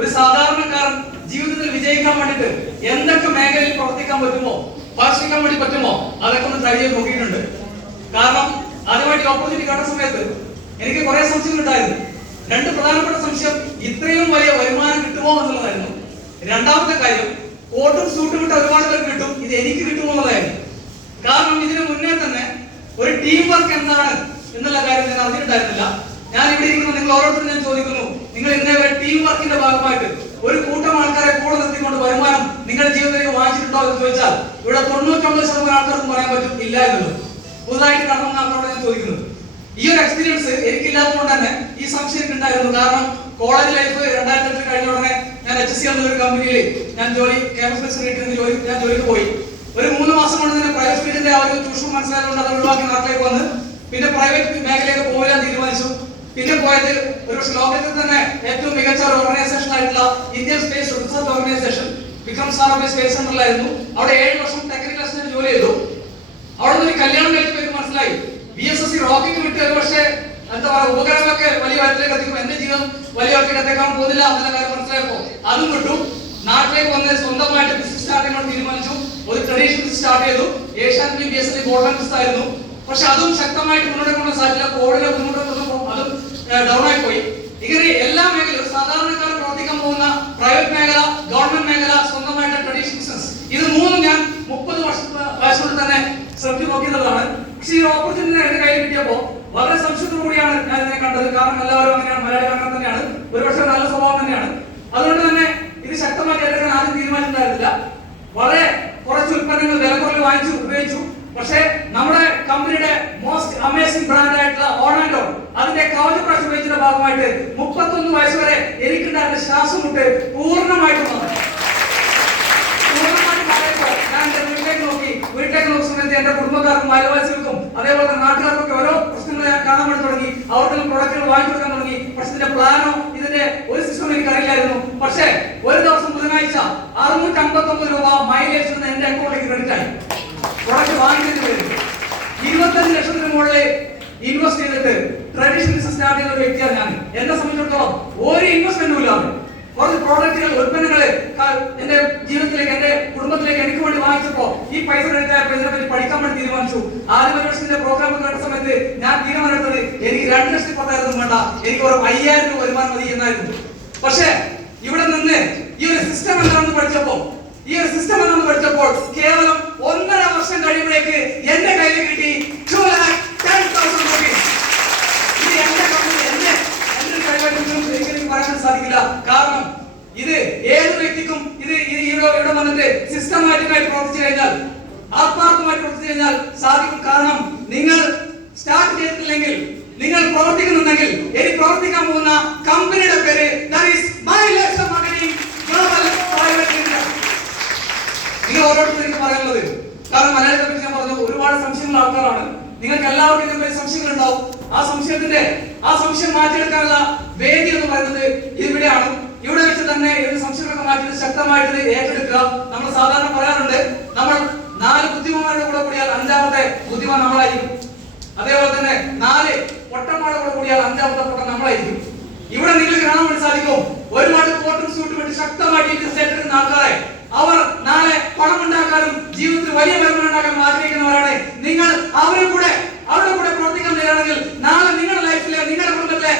ഒരു സാധാരണക്കാരൻ ജീവിതത്തിൽ വിജയിക്കാൻ വേണ്ടിട്ട് എന്തൊക്കെ മേഖലയിൽ പ്രവർത്തിക്കാൻ പറ്റുമോ സ്പർശിക്കാൻ വേണ്ടി പറ്റുമോ അതൊക്കെ ഒന്ന് ചെയ്ത് നോക്കിയിട്ടുണ്ട്. കാരണം ആദ്യമായിട്ട് ഓപ്പർച്യൂണിറ്റി കണ്ട സമയത്ത് എനിക്ക് കുറെ സംശയങ്ങൾ ഉണ്ടായിരുന്നു. രണ്ട് പ്രധാനപ്പെട്ട സംശയം ഇത്രയും വലിയ വരുമാനം കിട്ടുമോ എന്നുള്ളതായിരുന്നു. രണ്ടാമത്തെ കാര്യം കോട്ടും സൂട്ടും ഇട്ട ഒരുപാട് പേർക്ക് കിട്ടും ഇത് എനിക്ക് കിട്ടുമോ എന്നുള്ളതായിരുന്നു. കാരണം ഇതിനു മുന്നേ തന്നെ ഒരു ടീം വർക്ക് എന്താണ് എന്നുള്ള കാര്യം ഞാൻ അറിഞ്ഞിട്ടുണ്ടായിരുന്നില്ല. ഞാൻ ഇവിടെ ഇരിക്കുന്ന നിങ്ങൾ ഓരോരുത്തരും ഞാൻ ചോദിക്കുന്നു നിങ്ങൾ ഇന്നേ വരെ ടീം വർക്കിന്റെ ഭാഗമായിട്ട് ഒരു കൂട്ടം ആൾക്കാരെ കൂടെ നിർത്തിക്കൊണ്ട് വരുമാനം നിങ്ങളുടെ ജീവിതത്തിലേക്ക് വാങ്ങിച്ചിട്ടുണ്ടോ എന്ന് ചോദിച്ചാൽ ഇവിടെ തൊണ്ണൂറ്റൊമ്പത് ശതമാനം ആൾക്കാർക്ക് പറയാൻ പറ്റും ഇല്ല എന്നുള്ളത്. പുതുതായിട്ട് കടന്നു ആൾക്കാരോട് ഞാൻ ചോദിക്കുന്നത് ഈ ഒരു എക്സ്പീരിയൻസ് എനിക്കില്ലാത്തതുകൊണ്ട് തന്നെ ഈ സംശയം ഉണ്ടായിരുന്നു. കാരണം കോളേജ് ലൈഫ് രണ്ടായിരത്തി എട്ടിൽ കഴിഞ്ഞ ഉടനെ ഞാൻ എച്ച് സി എന്ന ഒരു കമ്പനിയിൽ ഞാൻ ജോലി ക്യാമ്പസ് ജോലി ഞാൻ ജോലിക്ക് പോയി. ഒരു മൂന്ന് മാസം കൊണ്ട് തന്നെ പ്രൈവറ്റ് ഫീൽഡിന്റെ ആ ഒരു ചൂഷണം മനസ്സിലായതുകൊണ്ട് അത് ഒഴിവാക്കി നാട്ടിലേക്ക് വന്ന്. പിന്നെ പ്രൈവറ്റ് മേഖലയിലേക്ക് പോകാൻ തീരുമാനിച്ചു. പിന്നെ പോയത് ഒരു ലോകത്തിൽ തന്നെ ഏറ്റവും മികച്ച ഒരു ഓർഗനൈസേഷൻ ആയിട്ടുള്ള Indian space research organisation Vikram Sarabhai space സെന്ററിലായിരുന്നു അവിടെ ഏഴ് വർഷം ടെക്നിക്കൽ അസിസ്റ്റന്റ് ജോലി ചെയ്തു. അവിടെ നിന്ന് കല്യാണം കഴിച്ചപ്പോൾ മനസ്സിലായി. B S S C rocket വിട്ട് ഒരു പക്ഷേ എന്താ പറയുക ഉപകരണമൊക്കെ വലിയ കാര്യത്തിലേക്ക് എത്തിക്കും. എന്റെ ജീവിതം വലിയ കാര്യത്തിലേക്ക് എത്തേക്കാൻ പോകുന്നില്ല എന്നുള്ള കാര്യം മനസ്സിലായപ്പോ അതും വിട്ടു. നാട്ടിലേക്ക് വന്ന് സ്വന്തമായിട്ട് ബിസിനസ് സ്റ്റാർട്ട് ചെയ്യാൻ തീരുമാനിച്ചു. ഒരു ട്രഡീഷണൽ സ്റ്റാർട്ട് ചെയ്തു. Asianet B S S board office ആയിരുന്നു. പക്ഷെ അതും ശക്തമായിട്ട് മുന്നോട്ട് കൊണ്ടുപോകാൻ സാധിച്ചില്ല. കോവിഡിനെ മുന്നോട്ട് കൊണ്ടുപോകും അതും ഡൗൺ ആയി പോയി ഇങ്ങനെ എല്ലാ മേഖലയും ഒരു സാധാരണക്കാരൻ പ്രവർത്തിക്കാൻ പോകുന്ന പ്രൈവറ്റ് മേഖല ഗവൺമെന്റ് മേഖല സ്വന്തമായിട്ട് ട്രഡീഷണൽ ബിസിനസ് ഇത് മൂന്നും ഞാൻ മുപ്പത് വർഷ വയസ്സ് തന്നെ ശ്രദ്ധ നോക്കിയതാണ് പക്ഷേ ഈ ഓപ്പർച്യൂണിറ്റി എന്റെ കയ്യിൽ കിട്ടിയപ്പോ വളരെ സംശയത്തോടു കൂടിയാണ് ഞാൻ ഇതിനെ കണ്ടത്. കാരണം എല്ലാവരും അങ്ങനെയാണ്. മലയാളികൾ അങ്ങനെ തന്നെയാണ്. ഒരുപക്ഷെ നല്ല സ്വഭാവം തന്നെയാണ്. അതുകൊണ്ട് തന്നെ ഇത് ശക്തമായി എടുക്കാൻ ആദ്യം തീരുമാനിച്ചിട്ടുണ്ടായിരുന്നില്ല. വളരെ കുറച്ച് ഉൽപ്പന്നങ്ങൾ വില കുറവ് വാങ്ങിച്ചു ഉപയോഗിച്ചു. പക്ഷേ നമ്മുടെ കമ്പനിയുടെ മോസ്റ്റ് അമേസിംഗ് ബ്രാൻഡ് കവച പ്രാവശ്യം ഉപയോഗിച്ചതിന്റെ ഭാഗമായിട്ട് മുപ്പത്തൊന്ന് വയസ്സ് വരെ എനിക്കുണ്ടായിരുന്ന ശ്വാസം മുട്ട് പൂർണമായിട്ടും വന്നു ഞാൻ എന്റെ വീട്ടിലേക്ക് നോക്കി. നോക്കുന്ന സമയത്ത് എന്റെ കുടുംബക്കാർക്കും അയൽവാസികൾക്കും അതേപോലെ തന്നെ ഓരോ പ്രശ്നങ്ങൾ ഞാൻ കാണാൻ വേണ്ടി തുടങ്ങി. അവർക്കെല്ലാം പ്രൊഡക്റ്റുകൾ വാങ്ങിച്ചു കൊടുക്കാൻ തുടങ്ങി. പക്ഷെ ഇതിന്റെ പ്ലാനോ ഇതിന്റെ ഒരു സിസ്റ്റം എനിക്ക് അറിയില്ലായിരുന്നു പക്ഷേ ഒരു ദിവസം ബുധനാഴ്ച അറുന്നൂറ്റി അമ്പത്തി രൂപ മൈലേജ് എന്റെ അക്കൗണ്ടിലേക്ക് ക്രെഡിറ്റ് ആയി. പ്രൊഡക്റ്റ് വാങ്ങിച്ചതിന് ഇരുപത്തഞ്ച് ലക്ഷത്തിന് മുകളിൽ ഇൻവെസ്റ്റ് ചെയ്തിട്ട് ട്രഡീഷണൽ സ്റ്റാർട്ട് ചെയ്ത വ്യക്തിയാണ് ഞാൻ എന്നെ സംബന്ധിച്ചിടത്തോളം ഒരു ഇൻവെസ്റ്റ്മെന്റും ഇല്ലാതെ കുറച്ച് പ്രോഡക്റ്റുകൾ ഉൽപ്പന്നങ്ങൾ എന്റെ ജീവിതത്തിലേക്ക് എന്റെ കുടുംബത്തിലേക്ക് എനിക്ക് വേണ്ടി വാങ്ങിച്ചപ്പോ ഈ പൈസ എടുത്തപ്പോൾ പഠിക്കാൻ വേണ്ടി തീരുമാനിച്ചു. ആദ്യ പ്രോഗ്രാം കണ്ട സമയത്ത് ഞാൻ തീരുമാനമെടുത്തത് എനിക്ക് രണ്ട് ലക്ഷത്തി പത്തായിരം വേണ്ട എനിക്ക് ഒരു അയ്യായിരം രൂപ വരുമാനം മതി എന്നായിരുന്നു. പക്ഷേ ഇവിടെ നിന്ന് ഈ ഒരു സിസ്റ്റം എന്താണെന്ന് പഠിച്ചപ്പോ ഈ ഒരു സിസ്റ്റം എന്താണെന്ന് പഠിച്ചപ്പോൾ കേവലം ഒന്നര വർഷം കഴിയുമ്പോഴേക്ക് എന്റെ കയ്യിൽ കിട്ടി two lakh ten thousand rupees ഇത് എന്റെ കമ്പനി എന്റെ എന്റെ കഴിവായിട്ടൊന്നും എനിക്ക് പറയാൻ സാധിക്കില്ല കാരണം ഇത് ഏത് വ്യക്തിക്കും ഇത് ഇവിടെ ഇവിടെ വന്നിട്ട് സിസ്റ്റമാറ്റിക്കായി പ്രവർത്തിച്ചു കഴിഞ്ഞാൽ ആത്മാർത്ഥമായിട്ട് പ്രവർത്തിച്ചു കഴിഞ്ഞാൽ സാധിക്കും. കാരണം നിങ്ങൾ സ്റ്റാർട്ട് ചെയ്തിട്ടില്ലെങ്കിൽ നിങ്ങൾ പ്രവർത്തിക്കുന്നുണ്ടെങ്കിൽ എനിക്ക് പ്രവർത്തിക്കാൻ പോകുന്ന കമ്പനിയുടെ പേര്. നിങ്ങൾ ഓരോരുത്തരും പറയാനുള്ളത്. കാരണം മലയാളത്തെ പറ്റി ഞാൻ പറഞ്ഞു ഒരുപാട് സംശയങ്ങൾ ആൾക്കാരാണ്. നിങ്ങൾക്ക് എല്ലാവർക്കും ഇതിന്റെ സംശയങ്ങൾ ഉണ്ടാവും ആ സംശയത്തിന്റെ ആ സംശയം മാറ്റിയെടുക്കാനുള്ള വേദി എന്ന് പറയുന്നത് ഇവിടെയാണ്. ഇവിടെ വെച്ച് തന്നെ ഈ സംശയങ്ങളൊക്കെ മാറ്റി ശക്തമായിട്ട് ഏറ്റെടുക്കുക. നമ്മൾ സാധാരണ പറയാറുണ്ട് നമ്മൾ നാല് ബുദ്ധിമാരുടെ കൂടെ കൂടിയാൽ അഞ്ചാമത്തെ ബുദ്ധിമാൻ നമ്മളായിരിക്കും. അതേപോലെ തന്നെ നാല് പൊട്ടന്മാരുടെ കൂടെ കൂടിയാൽ അഞ്ചാമത്തെ പൊട്ടൻ നമ്മളായിരിക്കും. ഇവിടെ നിങ്ങൾക്ക് കാണാൻ വേണ്ടി സാധിക്കും ഒരുപാട് കോട്ടും സൂട്ടും ഇട്ട് ശക്തമായിട്ട് ഏറ്റെടുക്കുന്ന ആൾക്കാരെ അവർ നാളെ പണം ഉണ്ടാക്കാനും ജീവിതത്തിൽ വലിയ വരുമാനം ഉണ്ടാക്കാനും ആഗ്രഹിക്കുന്നവരാണ്. നിങ്ങൾ അവരെ കൂടെ അവരുടെ കൂടെ പ്രവർത്തിക്കാൻ തയ്യാറാണെങ്കിൽ നാളെ നിങ്ങളുടെ ലൈഫിലെ നിങ്ങളുടെ കുടുംബത്തിലെ